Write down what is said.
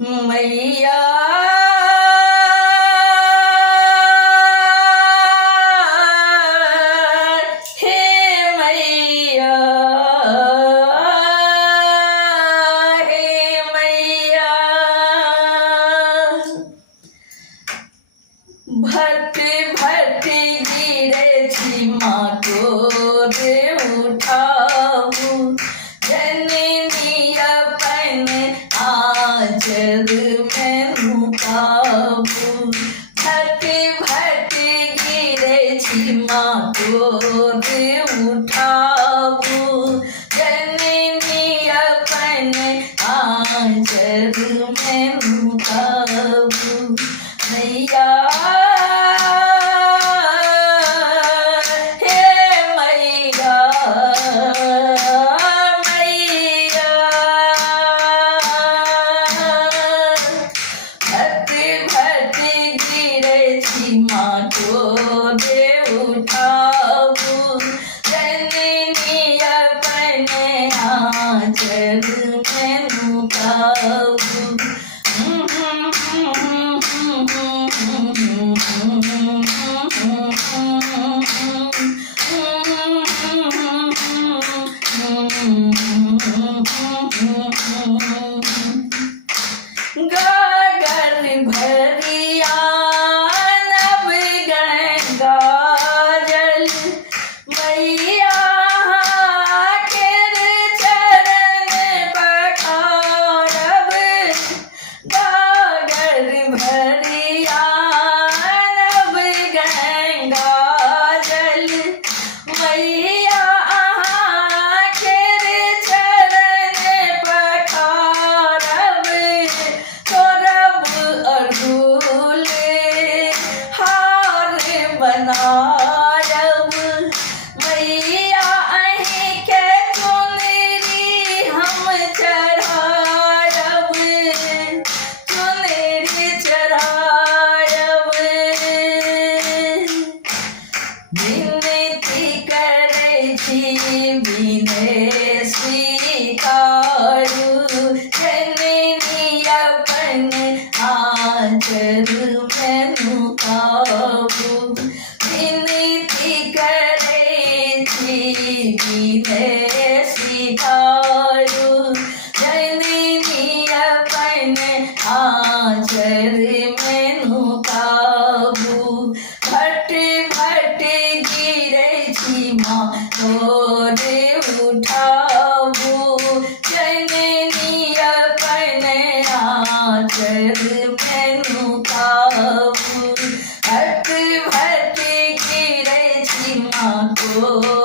मैया हे मैया हे मैया भट्टी भट्टी गिरे छी माँ गोरे उठाऊ जननी अपन आंचल में नुकाबू भट्टी भट्टी गिरे छी माँ गोरे उठाऊ जननी अपन आंचल में नुकाबू मैया माँ को दे उठाऊ जननी अपने आंचल में नुकाऊ गागर भरिया बनायब मैया अहीं के चुनरी हम चढ़ायब चुनरी चढ़ायब विनती करै छी विनय स्वीकारू जननी अपन आंचल में नुकाबू विनती करै छी विनय स्वीकारू जननी अपन आंचल में नुकाबू भट भट गिरै छी माँ गोरे उठाऊ जननी अपन आंचल में नुकाबू भट भट गिरै छी माँ को